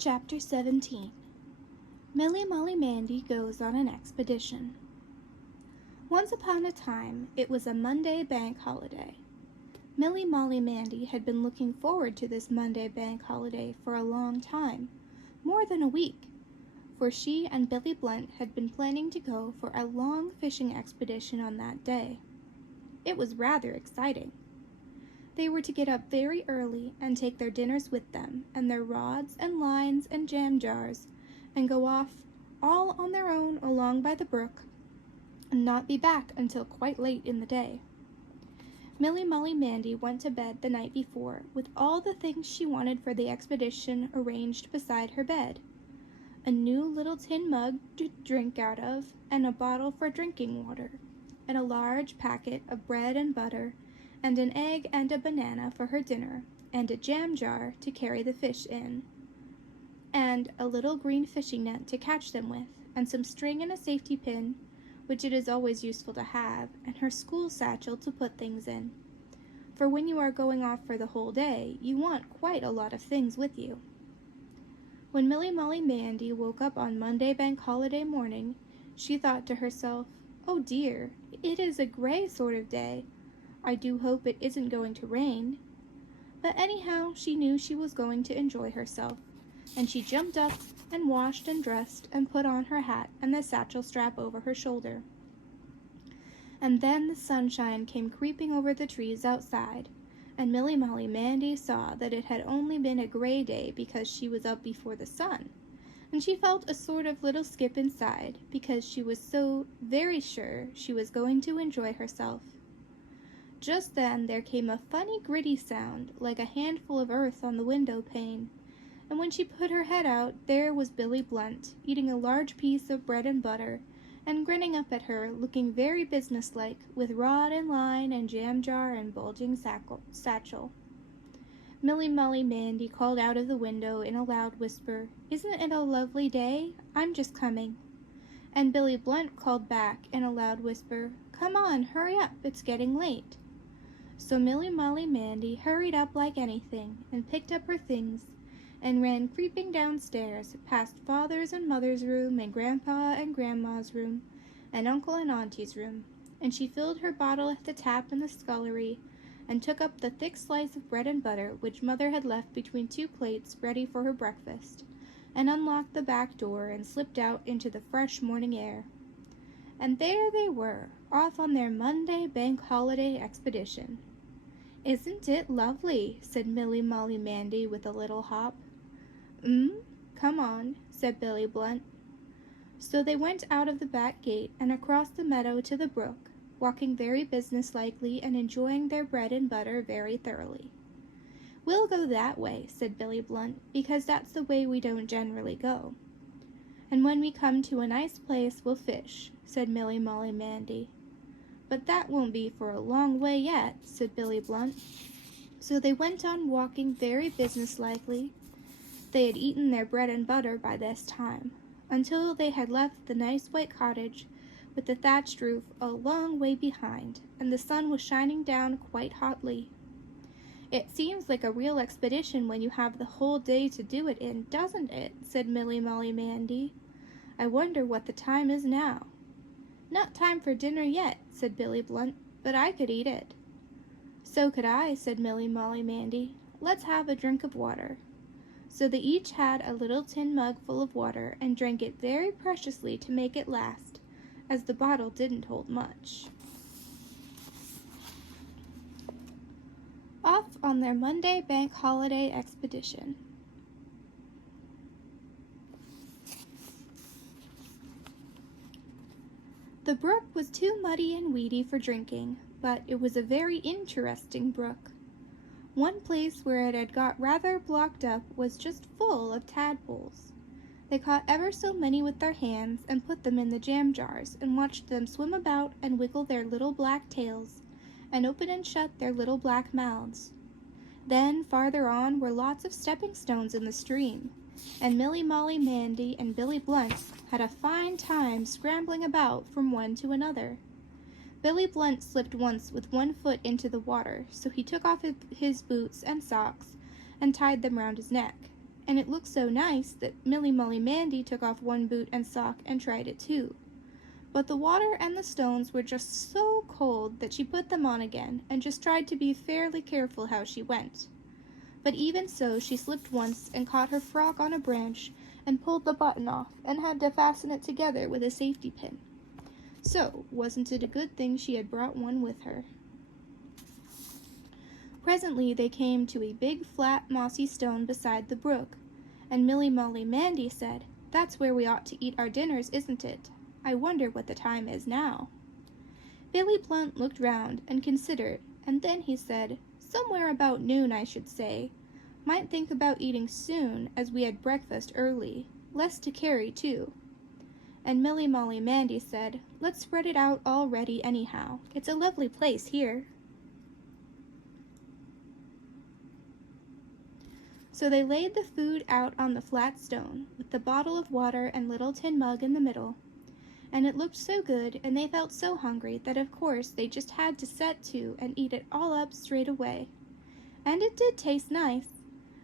Chapter 17. Milly-Molly-Mandy Goes on an Expedition. Once upon a time, it was a Monday bank holiday. Milly-Molly-Mandy had been looking forward to this Monday bank holiday for a long time, more than a week, for she and Billy Blunt had been planning to go for a long fishing expedition on that day. It was rather exciting. They were to get up very early and take their dinners with them, and their rods and lines and jam jars, and go off all on their own along by the brook, and not be back until quite late in the day. Milly-Molly-Mandy went to bed the night before with all the things she wanted for the expedition arranged beside her bed. A new little tin mug to drink out of, and a bottle for drinking water, and a large packet of bread and butter, and an egg and a banana for her dinner, and a jam jar to carry the fish in, and a little green fishing net to catch them with, and some string and a safety pin, which it is always useful to have, and her school satchel to put things in. For when you are going off for the whole day, you want quite a lot of things with you. When Milly-Molly-Mandy woke up on Monday bank holiday morning, she thought to herself, "Oh dear, it is a gray sort of day. I do hope it isn't going to rain." But anyhow, she knew she was going to enjoy herself, and she jumped up and washed and dressed and put on her hat and the satchel strap over her shoulder. And then the sunshine came creeping over the trees outside, and Milly-Molly-Mandy saw that it had only been a gray day because she was up before the sun, and she felt a sort of little skip inside because she was so very sure she was going to enjoy herself. Just then there came a funny gritty sound, like a handful of earth on the window pane, and when she put her head out, there was Billy Blunt, eating a large piece of bread and butter, and grinning up at her, looking very businesslike, with rod and line and jam jar and bulging satchel. Milly-Molly-Mandy called out of the window in a loud whisper, "Isn't it a lovely day? I'm just coming." And Billy Blunt called back in a loud whisper, "Come on, hurry up, it's getting late." So Milly-Molly-Mandy hurried up like anything, and picked up her things, and ran creeping downstairs, past Father's and Mother's room, and Grandpa and Grandma's room, and Uncle and Auntie's room, and she filled her bottle at the tap in the scullery, and took up the thick slice of bread and butter which Mother had left between two plates ready for her breakfast, and unlocked the back door and slipped out into the fresh morning air. And there they were, off on their Monday bank holiday expedition. "Isn't it lovely?" said Milly-Molly-Mandy with a little hop. Come on," said Billy Blunt. So they went out of the back gate and across the meadow to the brook, walking very business-likely and enjoying their bread and butter very thoroughly. "We'll go that way," said Billy Blunt, "because that's the way we don't generally go. And when we come to a nice place, we'll fish," said Milly-Molly-Mandy. "But that won't be for a long way yet," said Billy Blunt. So they went on walking very business-likely. They had eaten their bread and butter by this time, until they had left the nice white cottage with the thatched roof a long way behind, and the sun was shining down quite hotly. "It seems like a real expedition when you have the whole day to do it in, doesn't it?" said Milly-Molly-Mandy. "I wonder what the time is now." "Not time for dinner yet," said Billy Blunt, "but I could eat it." "So could I," said Milly-Molly-Mandy. "Let's have a drink of water." So they each had a little tin mug full of water, and drank it very preciously to make it last, as the bottle didn't hold much. Off on their Monday bank holiday expedition. The brook was too muddy and weedy for drinking, but it was a very interesting brook. One place where it had got rather blocked up was just full of tadpoles. They caught ever so many with their hands and put them in the jam jars, and watched them swim about and wiggle their little black tails, and open and shut their little black mouths. Then farther on were lots of stepping stones in the stream, and Milly-Molly-Mandy and Billy Blunt had a fine time scrambling about from one to another. Billy Blunt slipped once with one foot into the water, so he took off his boots and socks and tied them round his neck, and it looked so nice that Milly-Molly-Mandy took off one boot and sock and tried it too. But the water and the stones were just so cold that she put them on again and just tried to be fairly careful how she went. But even so, she slipped once and caught her frock on a branch and pulled the button off and had to fasten it together with a safety pin. So, wasn't it a good thing she had brought one with her? Presently they came to a big, flat, mossy stone beside the brook, and Milly-Molly-Mandy said, "That's where we ought to eat our dinners, isn't it? I wonder what the time is now." Billy Blunt looked round and considered, and then he said, "Somewhere about noon, I should say. Might think about eating soon, as we had breakfast early. Less to carry, too." And Milly-Molly-Mandy said, "Let's spread it out all ready anyhow. It's a lovely place here." So they laid the food out on the flat stone, with the bottle of water and little tin mug in the middle. And it looked so good, and they felt so hungry, that of course they just had to set to and eat it all up straight away. And it did taste nice,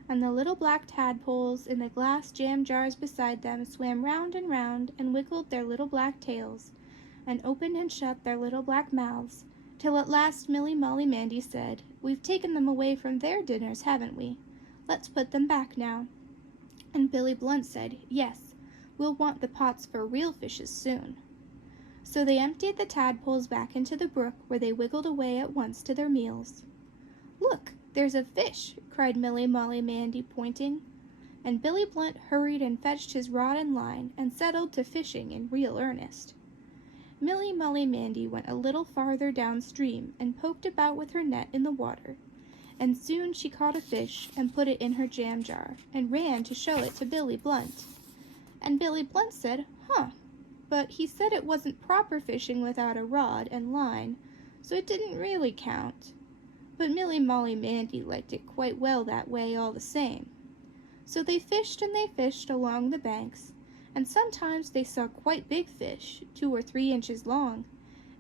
and the little black tadpoles in the glass jam jars beside them swam round and wiggled their little black tails, and opened and shut their little black mouths, till at last Milly-Molly-Mandy said, "We've taken them away from their dinners, haven't we? Let's put them back now." And Billy Blunt said, "Yes, we'll want the pots for real fishes soon." So they emptied the tadpoles back into the brook, where they wiggled away at once to their meals. "Look, there's a fish!" cried Milly-Molly-Mandy, pointing. And Billy Blunt hurried and fetched his rod and line, and settled to fishing in real earnest. Milly-Molly-Mandy went a little farther downstream and poked about with her net in the water, and soon she caught a fish and put it in her jam jar, and ran to show it to Billy Blunt. And Billy Blunt said, "Huh, but he said it wasn't proper fishing without a rod and line, so it didn't really count." But Milly-Molly-Mandy liked it quite well that way all the same. So they fished and they fished along the banks, and sometimes they saw quite big fish, 2 or 3 inches long,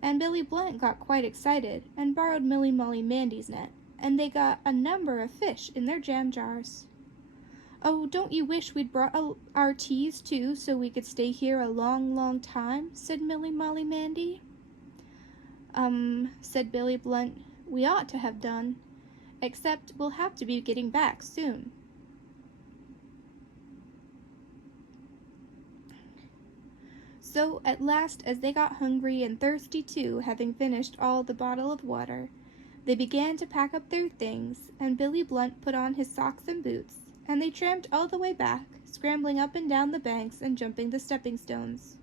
and Billy Blunt got quite excited and borrowed Milly-Molly-Mandy's net, and they got a number of fish in their jam jars. "Oh, don't you wish we'd brought our teas too, so we could stay here a long, long time?" said Milly-Molly-Mandy. Said Billy Blunt, "We ought to have done, except we'll have to be getting back soon." So at last, as they got hungry and thirsty too, having finished all the bottle of water, they began to pack up their things, and Billy Blunt put on his socks and boots, and they tramped all the way back, scrambling up and down the banks and jumping the stepping stones.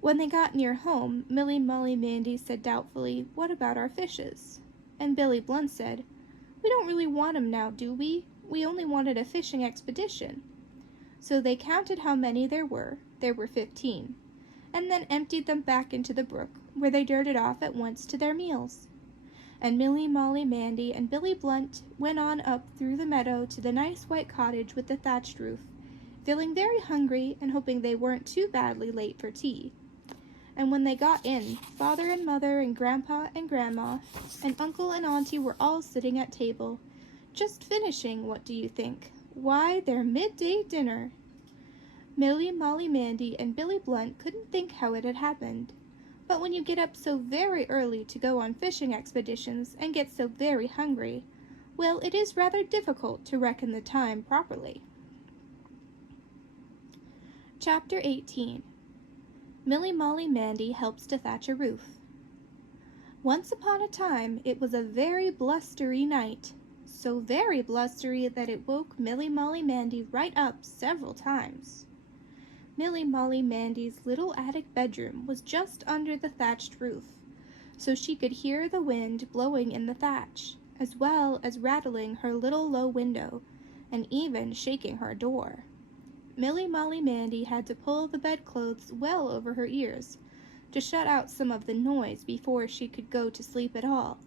When they got near home, Milly-Molly-Mandy said doubtfully, "What about our fishes?" And Billy Blunt said, "We don't really want 'em now, do we? We only wanted a fishing expedition." So they counted how many there were 15, and then emptied them back into the brook, where they darted off at once to their meals. And Milly-Molly-Mandy and Billy Blunt went on up through the meadow to the nice white cottage with the thatched roof, feeling very hungry and hoping they weren't too badly late for tea. And when they got in, Father and Mother and Grandpa and Grandma and Uncle and Auntie were all sitting at table, just finishing, what do you think? Why, their midday dinner. Milly-Molly-Mandy and Billy Blunt couldn't think how it had happened. But when you get up so very early to go on fishing expeditions and get so very hungry, well, it is rather difficult to reckon the time properly. Chapter 18. Milly-Molly-Mandy Helps to Thatch a Roof. Once upon a time it was a very blustery night, so very blustery that it woke Milly-Molly-Mandy right up several times. Milly-Molly-Mandy's little attic bedroom was just under the thatched roof, so she could hear the wind blowing in the thatch, as well as rattling her little low window, and even shaking her door. Milly-Molly-Mandy had to pull the bedclothes well over her ears to shut out some of the noise before she could go to sleep at all,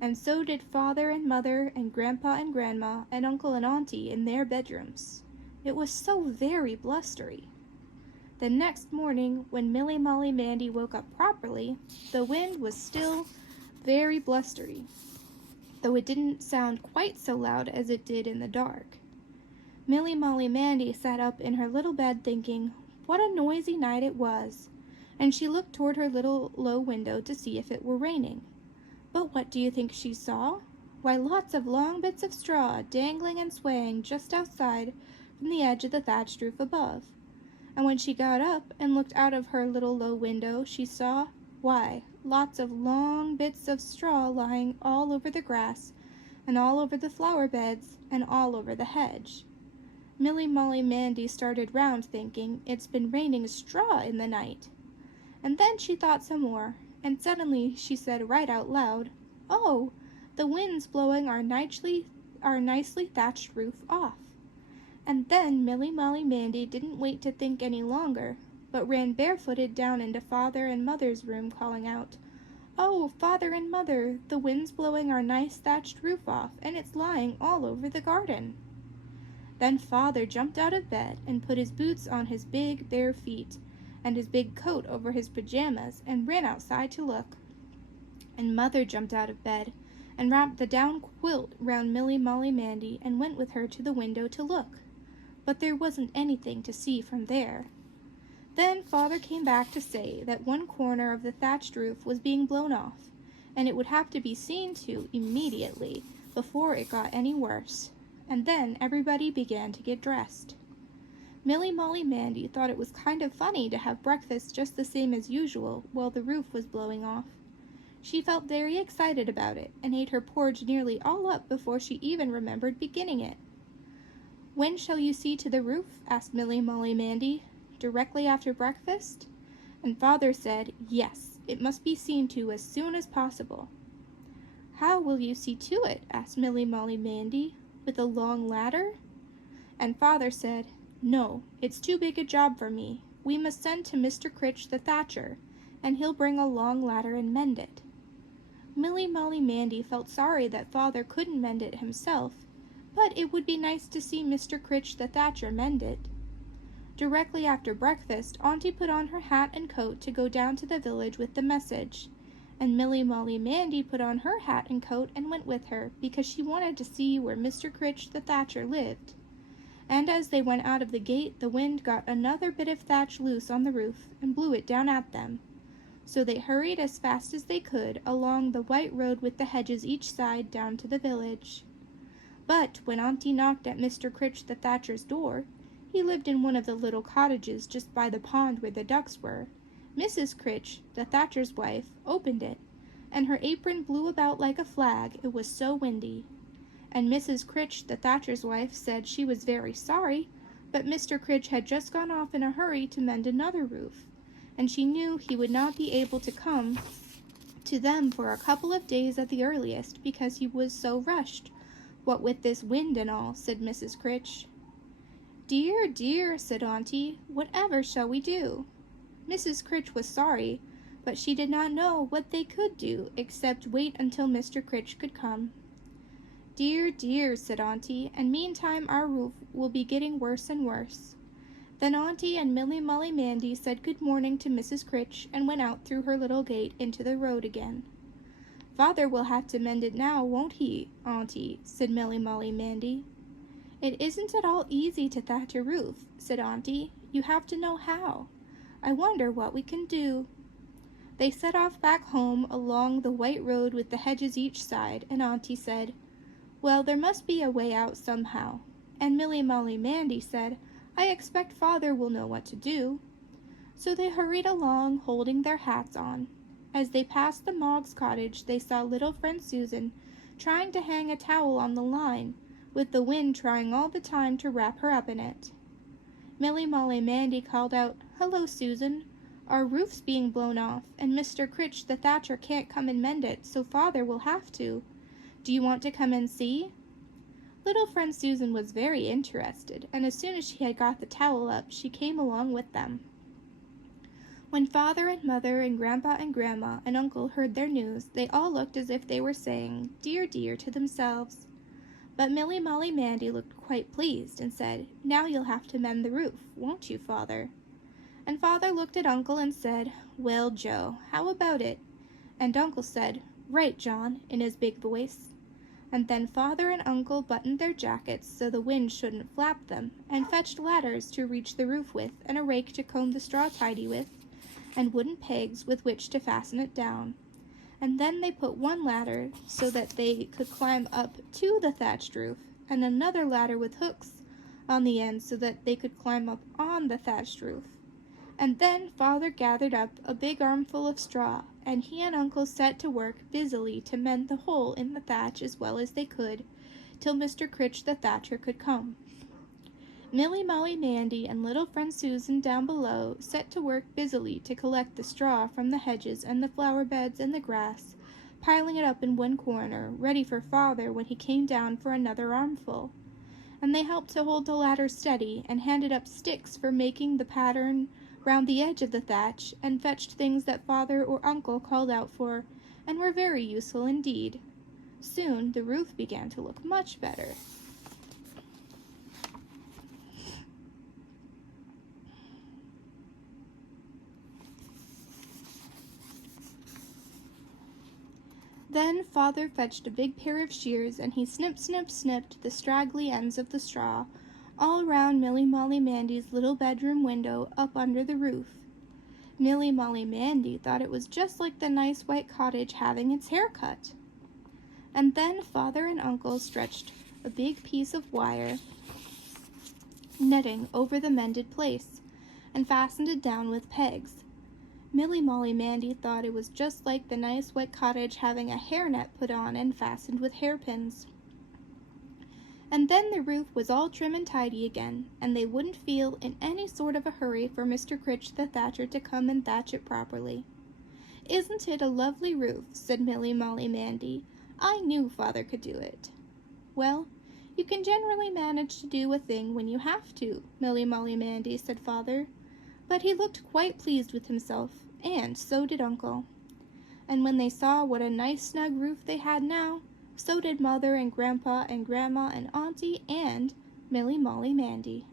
and so did Father and Mother and Grandpa and Grandma and Uncle and Auntie in their bedrooms. It was so very blustery. The next morning, when Milly-Molly-Mandy woke up properly, the wind was still very blustery, though it didn't sound quite so loud as it did in the dark. Milly-Molly-Mandy sat up in her little bed thinking, what a noisy night it was, and she looked toward her little low window to see if it were raining. But what do you think she saw? Why, lots of long bits of straw dangling and swaying just outside from the edge of the thatched roof above. And when she got up and looked out of her little low window, she saw, why, lots of long bits of straw lying all over the grass and all over the flower beds and all over the hedge. Milly-Molly-Mandy started round thinking it's been raining straw in the night. And then she thought some more, and suddenly she said right out loud, oh, the wind's blowing our nicely thatched roof off. And then Milly-Molly-Mandy didn't wait to think any longer, but ran barefooted down into Father and Mother's room, calling out, oh, Father and Mother, the wind's blowing our nice thatched roof off, and it's lying all over the garden. Then Father jumped out of bed and put his boots on his big bare feet and his big coat over his pajamas and ran outside to look. And Mother jumped out of bed and wrapped the down quilt round Milly-Molly-Mandy and went with her to the window to look. But there wasn't anything to see from there. Then Father came back to say that one corner of the thatched roof was being blown off, and it would have to be seen to immediately before it got any worse. And then everybody began to get dressed. Milly-Molly-Mandy thought it was kind of funny to have breakfast just the same as usual while the roof was blowing off. She felt very excited about it and ate her porridge nearly all up before she even remembered beginning it. When shall you see to the roof? Asked Milly-Molly-Mandy. Directly after breakfast? And Father said, yes, it must be seen to as soon as possible. How will you see to it? Asked Milly-Molly-Mandy. With a long ladder? And Father said, no, it's too big a job for me. We must send to Mr. Critch the thatcher, and he'll bring a long ladder and mend it. Milly-Molly-Mandy felt sorry that Father couldn't mend it himself, but it would be nice to see Mr. Critch the thatcher mend it. Directly after breakfast, Auntie put on her hat and coat to go down to the village with the message, and Milly-Molly-Mandy put on her hat and coat and went with her, because she wanted to see where Mr. Critch the thatcher lived. And as they went out of the gate, the wind got another bit of thatch loose on the roof and blew it down at them. So they hurried as fast as they could along the white road with the hedges each side down to the village. But when Auntie knocked at Mr. Critch the thatcher's door, he lived in one of the little cottages just by the pond where the ducks were. Mrs. Critch, the thatcher's wife, opened it, and her apron blew about like a flag, it was so windy. And Mrs. Critch, the thatcher's wife, said she was very sorry, but Mr. Critch had just gone off in a hurry to mend another roof, and she knew he would not be able to come to them for a couple of days at the earliest, because he was so rushed. What with this wind and all, said Mrs. Critch. Dear, dear, said Auntie, whatever shall we do? Mrs. Critch was sorry, but she did not know what they could do except wait until Mr. Critch could come. Dear, dear, said Auntie, and meantime our roof will be getting worse and worse. Then Auntie and Milly-Molly-Mandy said good morning to Mrs. Critch and went out through her little gate into the road again. Father will have to mend it now, won't he, Auntie? Said Milly-Molly-Mandy. It isn't at all easy to thatch a roof, said Auntie. You have to know how. I wonder what we can do. They set off back home along the white road with the hedges each side, and Auntie said, well, there must be a way out somehow. And Milly-Molly-Mandy said, I expect Father will know what to do. So they hurried along, holding their hats on. As they passed the Moggs' cottage, they saw little friend Susan trying to hang a towel on the line, with the wind trying all the time to wrap her up in it. Milly-Molly-Mandy called out, hello, Susan. Our roof's being blown off, and Mr. Critch the thatcher can't come and mend it, so Father will have to. Do you want to come and see? Little friend Susan was very interested, and as soon as she had got the towel up, she came along with them. When Father and Mother and Grandpa and Grandma and Uncle heard their news, they all looked as if they were saying, dear, dear, to themselves. But Milly-Molly-Mandy looked quite pleased and said, now you'll have to mend the roof, won't you, Father? And Father looked at Uncle and said, well, Joe, how about it? And Uncle said, right, John, in his big voice. And then Father and Uncle buttoned their jackets so the wind shouldn't flap them, and fetched ladders to reach the roof with, and a rake to comb the straw tidy with, and wooden pegs with which to fasten it down. And then they put one ladder so that they could climb up to the thatched roof, and another ladder with hooks on the end so that they could climb up on the thatched roof. And then Father gathered up a big armful of straw, and he and Uncle set to work busily to mend the hole in the thatch as well as they could, till Mr. Critch the Thatcher could come. Milly-Molly-Mandy and little friend Susan down below set to work busily to collect the straw from the hedges and the flower beds and the grass, piling it up in one corner, ready for Father when he came down for another armful. And they helped to hold the ladder steady, and handed up sticks for making the pattern round the edge of the thatch, and fetched things that Father or Uncle called out for, and were very useful indeed. Soon the roof began to look much better. Then Father fetched a big pair of shears, and he snipped the straggly ends of the straw all round Milly-Molly-Mandy's little bedroom window up under the roof. Milly-Molly-Mandy thought it was just like the nice white cottage having its hair cut. And then Father and Uncle stretched a big piece of wire netting over the mended place, and fastened it down with pegs. Milly-Molly-Mandy thought it was just like the nice white cottage having a hairnet put on and fastened with hairpins. And then the roof was all trim and tidy again, and they wouldn't feel in any sort of a hurry for Mr. Critch the Thatcher to come and thatch it properly. "Isn't it a lovely roof?" said Milly-Molly-Mandy. "I knew Father could do it." "Well, you can generally manage to do a thing when you have to, Milly-Molly-Mandy," said Father. But he looked quite pleased with himself, and so did Uncle. And when they saw what a nice snug roof they had now, so did Mother and Grandpa and Grandma and Auntie and Milly-Molly-Mandy.